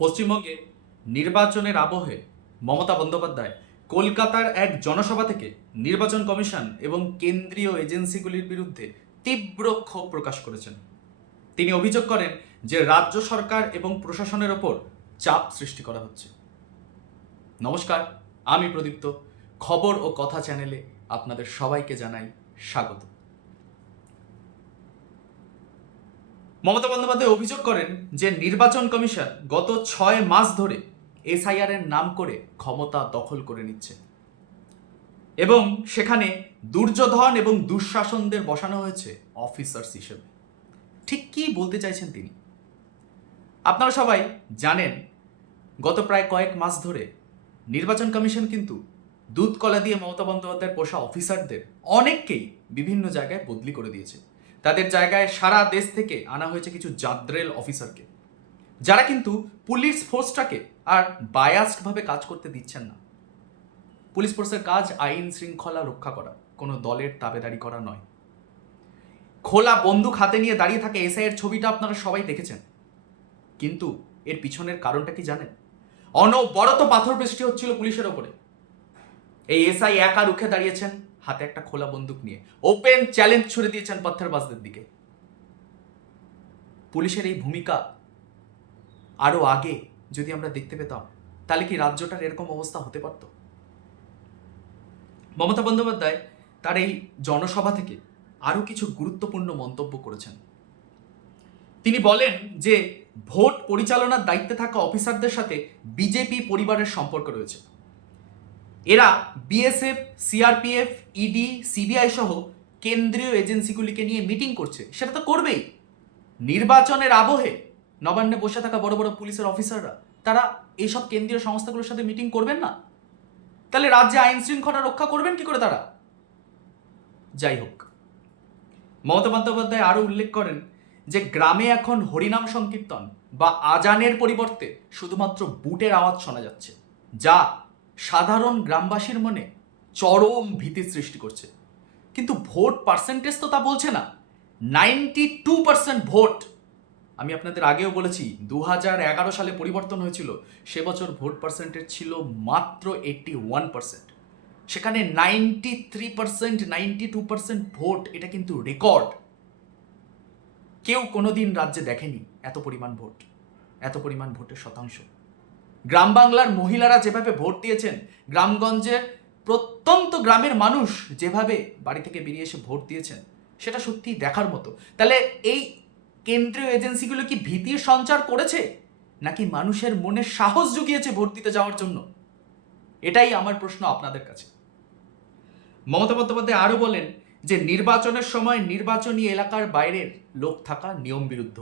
পশ্চিমবঙ্গে নির্বাচনের আবহে মমতা বন্দ্যোপাধ্যায় কলকাতার এক জনসভা থেকে নির্বাচন কমিশন এবং কেন্দ্রীয় এজেন্সিগুলির বিরুদ্ধে তীব্র ক্ষোভ প্রকাশ করেছেন। তিনি অভিযোগ করেন যে রাজ্য সরকার এবং প্রশাসনের ওপর চাপ সৃষ্টি করা হচ্ছে। নমস্কার, আমি প্রদীপ্ত। খবর ও কথা চ্যানেলে আপনাদের সবাইকে জানাই স্বাগত। মমতা বন্দ্যোপাধ্যায় অভিযোগ করেন যে নির্বাচন কমিশন গত 6 মাস ধরে এসআইআর এর নাম করে ক্ষমতা দখল করে নিচ্ছে এবং সেখানে দুর্যোধন এবং দুঃশাসনদের বসানো হয়েছে অফিসার্স হিসেবে। ঠিক কি বলতে চাইছেন তিনি? আপনারা সবাই জানেন, গত প্রায় কয়েক মাস ধরে নির্বাচন কমিশন কিন্তু দুধ কলা দিয়ে মমতা বন্দ্যোপাধ্যায়ের পোষা অফিসারদের অনেককেই বিভিন্ন জায়গায় বদলি করে দিয়েছে। তাদের জায়গায় সারা দেশ থেকে আনা হয়েছে কিছু জাদ্রেল অফিসারকে, যারা কিন্তু পুলিশ ফোর্সটাকে আর বায়াসডভাবে কাজ করতে দিচ্ছেন না। পুলিশ ফোর্সের কাজ আইন শৃঙ্খলা রক্ষা করা, কোনো দলের তাবেদারি করা নয়। খোলা বন্দুক হাতে নিয়ে দাঁড়িয়ে থাকে এসআই এর ছবিটা আপনারা সবাই দেখেছেন, কিন্তু এর পিছনের কারণটা কি জানেন? অনবরত পাথর বৃষ্টি হচ্ছিল পুলিশের ওপরে। এই এসআই একা রুখে দাঁড়িয়েছেন হাতে একটা খোলা বন্দুক নিয়ে, ওপেন চ্যালেঞ্জ ছুড়ে দিয়েছেন পথ্থরবাজদের দিকে। পুলিশের এই ভূমিকা আরো আগে যদি আমরা দেখতে পেতাম, তাহলে কি রাজ্যটার এরকম অবস্থা হতে পারত? মমতা বন্দ্যোপাধ্যায় তার এই জনসভা থেকে আরো কিছু গুরুত্বপূর্ণ মন্তব্য করেছেন। তিনি বলেন যে ভোট পরিচালনার দায়িত্বে থাকা অফিসারদের সাথে বিজেপি পরিবারের সম্পর্ক রয়েছে। এরা বিএসএফ, সিআরপিএফ, ইডি, সিবিআই সহ কেন্দ্রীয় এজেন্সিগুলিকে নিয়ে মিটিং করছে। সেটা তো করবেই। নির্বাচনের আবহে নবান্নে বসে থাকা বড় বড় পুলিশের অফিসাররা তারা এইসব কেন্দ্রীয় সংস্থাগুলোর সাথে মিটিং করবেন না? তাহলে রাজ্যে আইন শৃঙ্খলা রক্ষা করবেন কি করে তারা? যাই হোক, মমতা বন্দ্যোপাধ্যায় আরো উল্লেখ করেন যে গ্রামে এখন হরিনাম সংকীর্তন বা আজানের পরিবর্তে শুধুমাত্র বুটের আওয়াজ শোনা যাচ্ছে, যা সাধারণ গ্রামবাসীর মনে চরম ভীতি সৃষ্টি করছে। কিন্তু ভোট পার্সেন্টেজ তো তা বলছে না। 92% ভোট। আমি আপনাদের আগেও বলেছি, 2011 সালে পরিবর্তন হয়েছিল, সে বছর ভোট পার্সেন্টেজ ছিল মাত্র 81%। সেখানে 93%, 92% ভোট, এটা কিন্তু রেকর্ড। কেউ কোনোদিন রাজ্যে দেখেনি এত পরিমাণ ভোট, এত পরিমাণ ভোটের শতাংশ। গ্রাম বাংলার মহিলারা যেভাবে ভোট দিয়েছেন, গ্রামগঞ্জের প্রত্যন্ত গ্রামের মানুষ যেভাবে বাড়ি থেকে বেরিয়ে এসে ভোট দিয়েছেন, সেটা সত্যি দেখার মতো। তাহলে এই কেন্দ্রীয় এজেন্সিগুলো কি ভীতির সঞ্চার করেছে, নাকি মানুষের মনে সাহস জুগিয়েছে ভোট দিতে যাওয়ার জন্য? এটাই আমার প্রশ্ন আপনাদের কাছে। মমতা বন্দ্যোপাধ্যায় আরও বলেন যে নির্বাচনের সময় নির্বাচনী এলাকার বাইরের লোক থাকা নিয়ম বিরুদ্ধ।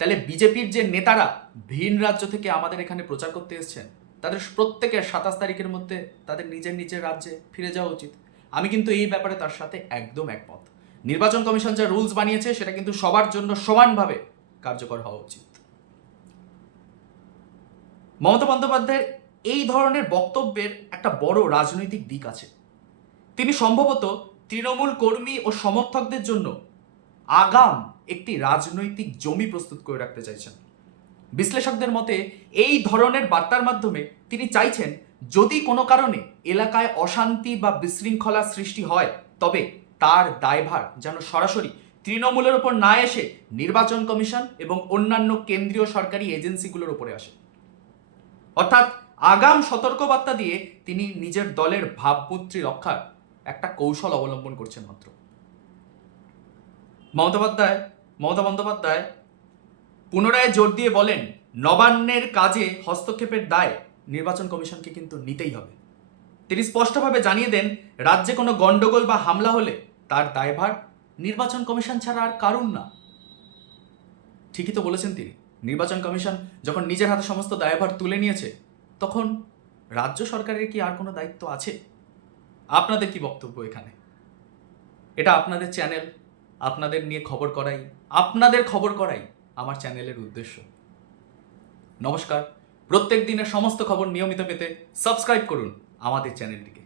তাহলে বিজেপির যে নেতারা ভিন রাজ্য থেকে আমাদের এখানে প্রচার করতে এসেছেন, তাদের প্রত্যেকের 27 তারিখের মধ্যে তাদের নিজের নিজের রাজ্যে ফিরে যাওয়া উচিত। আমি কিন্তু এই ব্যাপারে তার সাথে একদম একমত। নির্বাচন কমিশন যা রুলস বানিয়েছে সেটা কিন্তু সবার জন্য সমানভাবে কার্যকর হওয়া উচিত। মমতা বন্দ্যোপাধ্যায়ের এই ধরনের বক্তব্যের একটা বড় রাজনৈতিক দিক আছে। তিনি সম্ভবত তৃণমূল কর্মী ও সমর্থকদের জন্য আগাম একটি রাজনৈতিক জমি প্রস্তুত করে রাখতে চাইছেন। বিশ্লেষকদের মতে এই ধরনের বার্তার মাধ্যমে তিনি চাইছেন, যদি কোনো কারণে এলাকায় অশান্তি বা বিশৃঙ্খলা সৃষ্টি হয়, তবে তার দায়ভার যেন সরাসরি তৃণমূলের ওপর না এসে নির্বাচন কমিশন এবং অন্যান্য কেন্দ্রীয় সরকারি এজেন্সিগুলোর উপরে আসে। অর্থাৎ আগাম সতর্কবার্তা দিয়ে তিনি নিজের দলের ভাবমূর্তি রক্ষার একটা কৌশল অবলম্বন করছেন মাত্র। মমতা বন্দ্যোপাধ্যায় পুনরায় জোর দিয়ে বলেন, নবান্নের কাজে হস্তক্ষেপের দায় নির্বাচন কমিশনকে কিন্তু নিতেই হবে। তিনি স্পষ্টভাবে জানিয়ে দেন, রাজ্যে কোনো গন্ডগোল বা হামলা হলে তার দায়ভার নির্বাচন কমিশন ছাড়া আর কারণ না। ঠিকই তো বলেছেন তিনি। নির্বাচন কমিশন যখন নিজের হাতে সমস্ত দায়ভার তুলে নিয়েছে, তখন রাজ্য সরকারের কি আর কোনো দায়িত্ব আছে? আপনাদের কি বক্তব্য এখানে? এটা আপনাদের চ্যানেল, আপনাদের নিয়ে খবর করাই, আপনাদের খবর করাই আমার চ্যানেলের উদ্দেশ্য। নমস্কার। প্রত্যেক দিনের সমস্ত খবর নিয়মিত পেতে সাবস্ক্রাইব করুন আমাদের চ্যানেলটিকে।